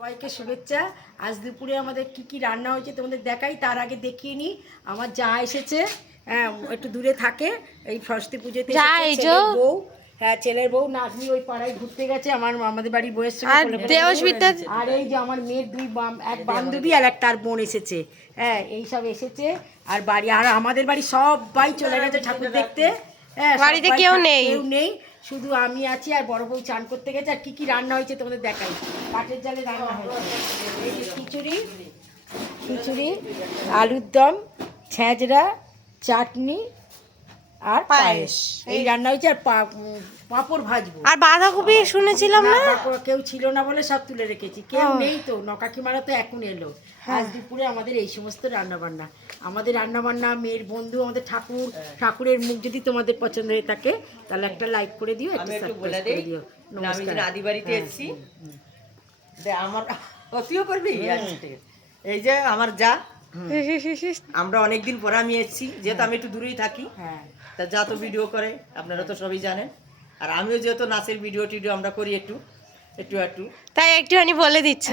সবাইকে শুভেচ্ছা। আজ দুপুরে আমাদের কি কি রান্না হয়েছে তোমাদের দেখাই, তার আগে দেখিয়ে নিই। আমার যা এসেছে, হ্যাঁ একটু দূরে থাকে, এই সরস্বতী পুজোতে এসেছে ছেলের বউ। হ্যাঁ ছেলের বউ নাতনি ওই পাড়ায় ঘুরতে গেছে আমাদের বাড়ির বউয়ের সঙ্গে। আর এই যে আমার মেয়ের এক বান্ধবী আর এক তার বোন এসেছে। হ্যাঁ এই সব এসেছে। আর বাড়ি আর আমাদের বাড়ি সবাই চলে গেছে ঠাকুর দেখতে। হ্যাঁ বাড়িতে কেউ নেই, শুধু আমি আছি আর বড় বউ চান করতে গেছে। আর কি কি রান্না হয়েছে তোমাদের দেখাই। কাঠের জালে রান্না হয়েছে এই যে খিচুড়ি, আলুর দম, ছেঁচড়া, চাটনি আর পায়েস। এই রান্না হয়েছে। আর পাঁপড় ভাজবো। আর বাঁধাকপি শুনেছিলাম না, কেউ ছিল না বলে সব তুলে রেখেছি। কেউ নেই তো, নকাকিমারা তো এখন এলো। আজ দুপুরে আমাদের এই সমস্ত রান্নাবান্না। আমাদের রান্নাবান্না, মেয়ের বন্ধু, আমাদের ঠাকুরের মুখ যদি তোমাদের পছন্দ হয়ে থাকে তাহলে একটা লাইক করে দিও, একটা সাবস্ক্রাইব করে দিও। আমি যে আদি বাড়িতে এসেছি, আমার অতিও করবি। এই যে আমার যা, আমরা অনেকদিন পরে আমি এসেছি, যেহেতু আমি একটু দূরেই থাকি, তা যা তো ভিডিও করে আপনারা তো সবই জানেন। আর আমিও যেহেতু নাচের ভিডিও টিডিও আমরা করি একটু তাই একটুখানি বলে দিচ্ছ।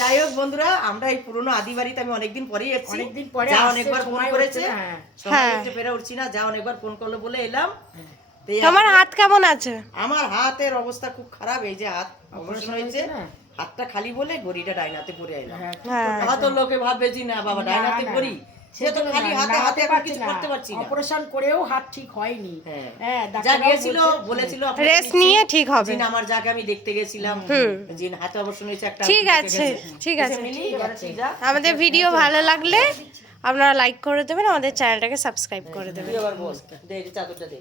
যাই হোক বন্ধুরা, আমরা এই পুরনো আদি বাড়িতে আমি অনেকদিন পরেই এসেছি। অনেকদিন পরে যা অনেকবার ফোন করেছে, সময় একটু পেরে উঠছি না, যা অনেকবার ফোন করলো বলে এলাম। তোমার হাত কেমন আছে? আমার হাতের অবস্থা খুব খারাপ। এই যে হাত অপারেশন হয়েছে, হাতটা খালি বলে গড়িটা ডাইনাতে পরে এলাম। হয়তো লোকে ভাববে যে না বাবা ডাইনাতে পড়ি, সে তো খালি হাতে এখন কিছু করতে পারছি না। অপারেশন করেও হাত ঠিক হয়নি। হ্যাঁ যা গিয়েছিল বলেছিল রেস্ট নিয়ে ঠিক হবে। জিন আমার যাকে আমি দেখতে গেছিলাম, জিন হাতে অপারেশন হয়েছে একটা। ঠিক আছে। আমাদের ভিডিও ভালো লাগলে আপনারা লাইক করে দেবেন, আমাদের চ্যানেলটাকে সাবস্ক্রাইব করে দেবেন। চাদরটা দে।